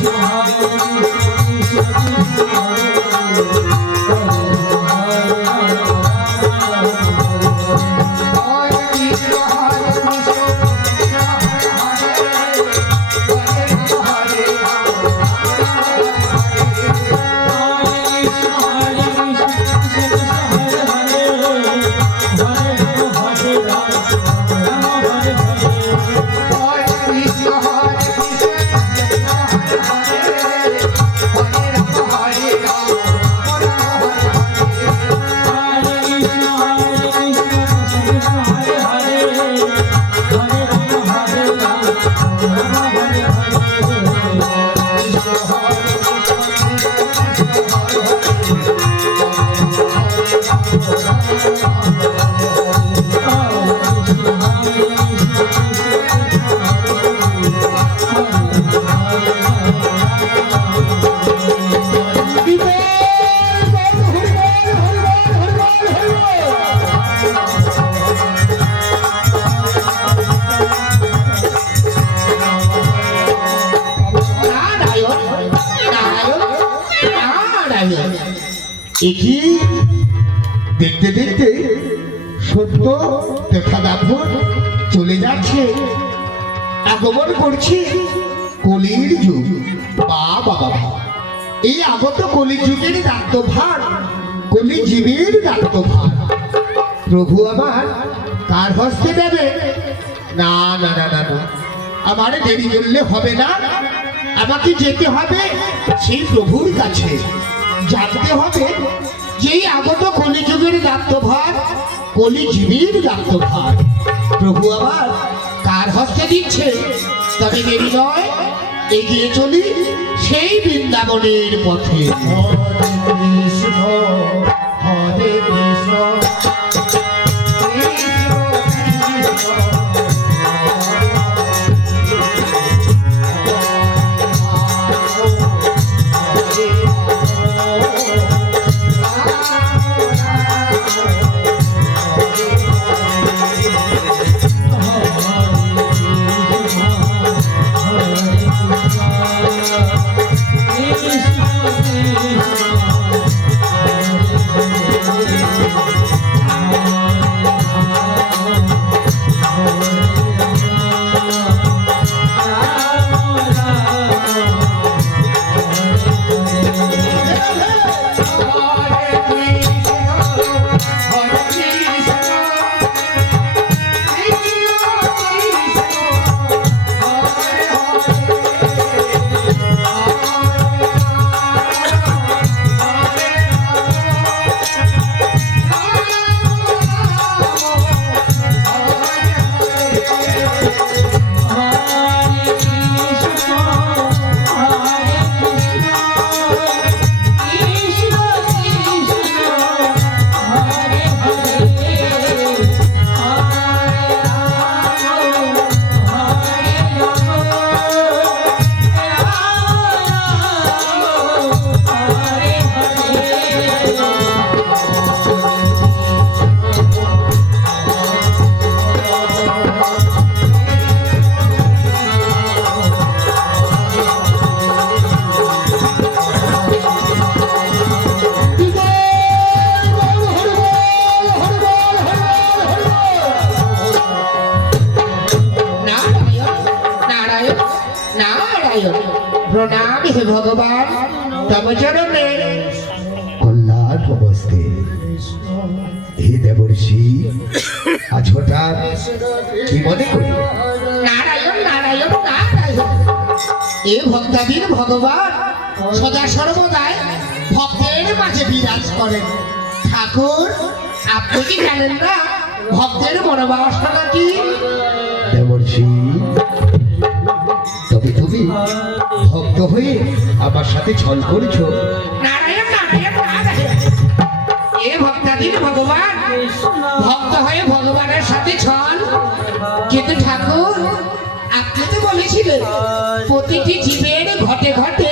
সুহাবে একি দেখতে দেখতে সত্য দেখা দাপন চলে যাচ্ছে। আগমন করছে কলির যুগ। বা বাবা এই আগত কলি যুগের দায়িত্বভার কলি জীবের দায়িত্বভার প্রভু আমার, কার হস্তে দেবে? না না না না না। আমার দেরি করলে হবে না। আমাকে যেতে হবে সেই প্রভুর কাছে। জানতে হবে যে আগত কলিযুগের দাত্তভার কলিজীবীর দাত্তভার প্রভু আবার কার হস্তে দিচ্ছে? তবে দেরি নয়, এগিয়ে চলি সেই বৃন্দাবনের পথে। হরে কৃষ্ণ হরে কৃষ্ণ। নমস্তে হে দেবর্ষি আজ হঠাৎ কি মনে করি? নারায়ণ নারায়ণ নারায়ণ। এ ভক্তাদির ভগবান সদা সর্বদাই ভক্তের মাঝে বিরাজ করেন। ঠাকুর আপনি কি জানেন না ভক্তের মনোবাসনা কি? দেবর্ষি তবে তুমি ভক্ত হয়ে আমার সাথে ছল করেছ। নারায়ণ এ ভগবান। ভক্ত হয়ে ভগবানের সাথে ছন কিন্তু ঠাকুর, আপনি তো বলেছিলেন, প্রতিটি জীবের ঘটে ঘটে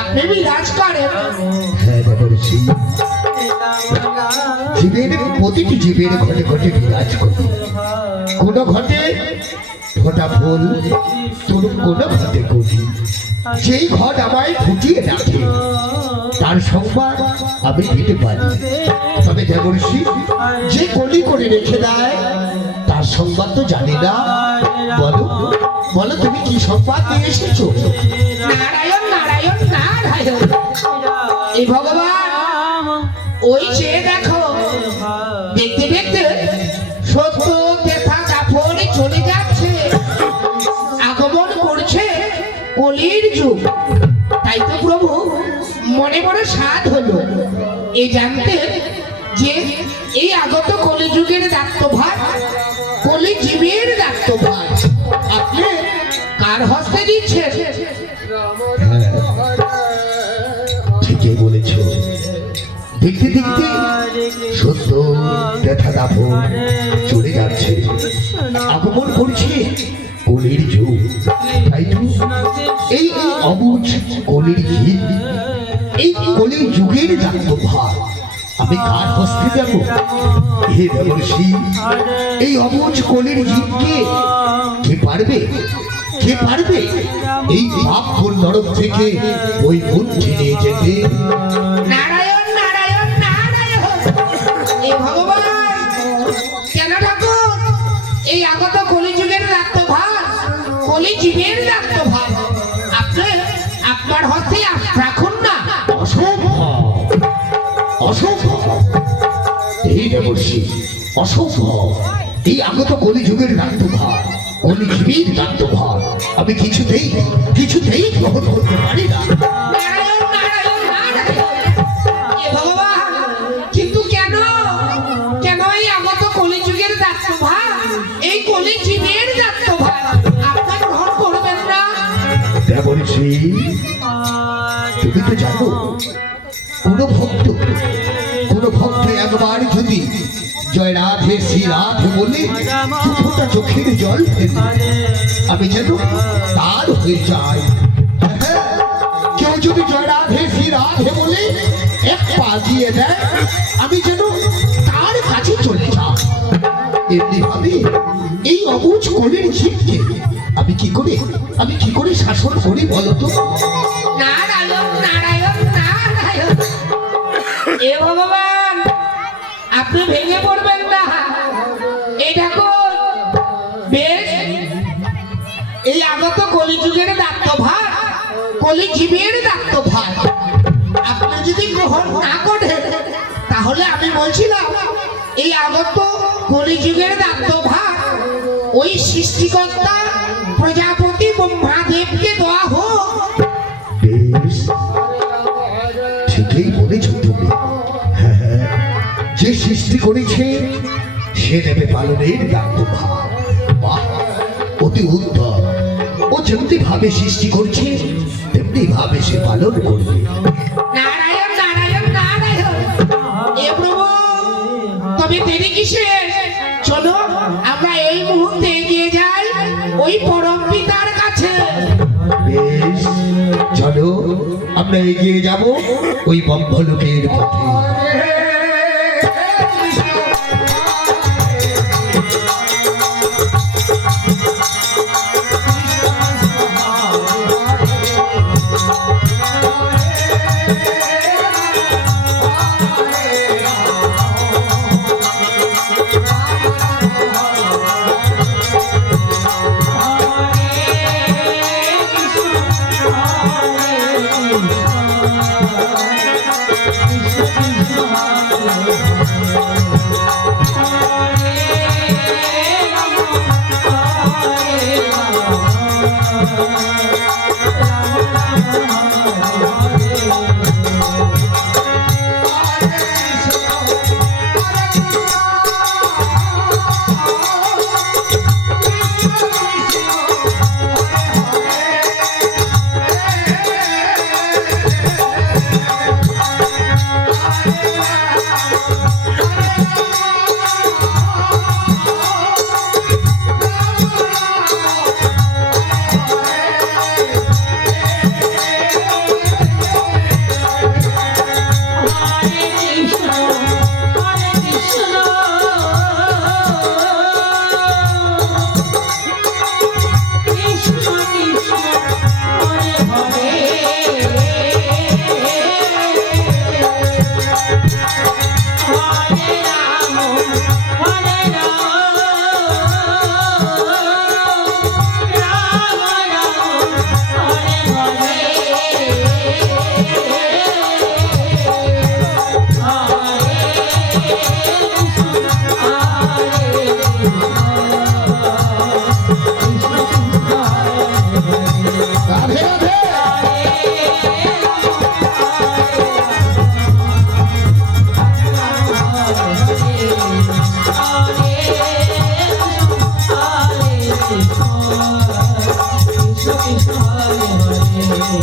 আপনি বিরাজ করেন। হ্যাঁ জীবের, প্রতিটি জীবের ঘটে ঘটে বিরাজ করি। কোনো ঘটে ফুল তোর কোনো ঘটে করি। যেই ঘট আমায় ফুটিয়ে রাখে তার সংবাদ আমি দিতে পারি। তবে দেবর্ষি যে কলি করে রেখে দেয় তার সংবাদ তো জানি না। বলো বলো তুমি কি সংবাদ নিয়ে এসেছ? নারায়ণ নারায়ণ নারায়ণ। এই ভগবান! কলির যুগ। তাই তো প্রভু মনে মনে স্বাদ হলো। এ জানতে যে এই আগত কলিযুগের দায়িত্বভার কলি জীবের দায়িত্বভার আপনি কার হস্তে দিচ্ছেন? হ্যাঁ ঠিকই বলেছ। দেখতে দেখতে সত্য ব্যথা দাপন চলে যাচ্ছে। আগমন করছে। কলির যুগ তাই তো এই এই অবুজ কলির জীব এই কলির যুগের জাগ্রত ভাব আমি কার হস্তে দেব হে দেবর্ষি এই অবুজ কলির জীবকে কে পারবে? কে পারবে? এই পাপ নরক থেকে ওই মুঠি নিয়ে যেতে। নারায়ণ জীবের ভাব আপনি, আপনার আপ- রাখুন না। অসম্ভব অসম্ভব এই দেবর্ষি অসম্ভব এই আগত কলিযুগের রাত্রভাব কলিজীবীর ভাব আমি কিছুতেই কিছুতেই গ্রহণ করতে পারি না তুমি তো জানো কোন ভক্ত কোন ভক্ত একবার যদি জয় রাধে শ্রী রাধে বলে দুটা চোখের জল ফেলে আমি যেন তার হয়ে যাই। হ্যাঁ, কেউ যদি জয় রাধে শ্রী রাধে বলে এক পা দিয়ে দেয় আমি যেন তার কাছে চলে যাই। এমনি ভাবে এই অবুজ কলির জীবকে আমি কি করি, আমি কি করে শাসন করি বলতো নারায়ণ নারায়ণ নারায়ণ। এ ভগবান, আপনি ভেঙে পড়বেন না। এই দেখুন বেশ। এই আগত কলিযুগের দায়িত্বভার কলি জীবের দায়িত্বভার আপনি যদি গ্রহণ না করেন, তাহলে আমি বলছিলাম, এই আগত কলিযুগের দায়িত্বভার ওই সৃষ্টিকর্তা প্রজাপতি ব্রহ্মাদেবকে দেওয়া হোক। ঠিকই বলেছ তুমি। হ্যাঁ, যে সৃষ্টি করেছে সে নেবে পালনের অতি উত্তম। ও যেমনি ভাবে সৃষ্টি করছে তেমনি ভাবে সে পালন করবে। আমরা এগিয়ে যাব ওই বম্ভলোকের পথে।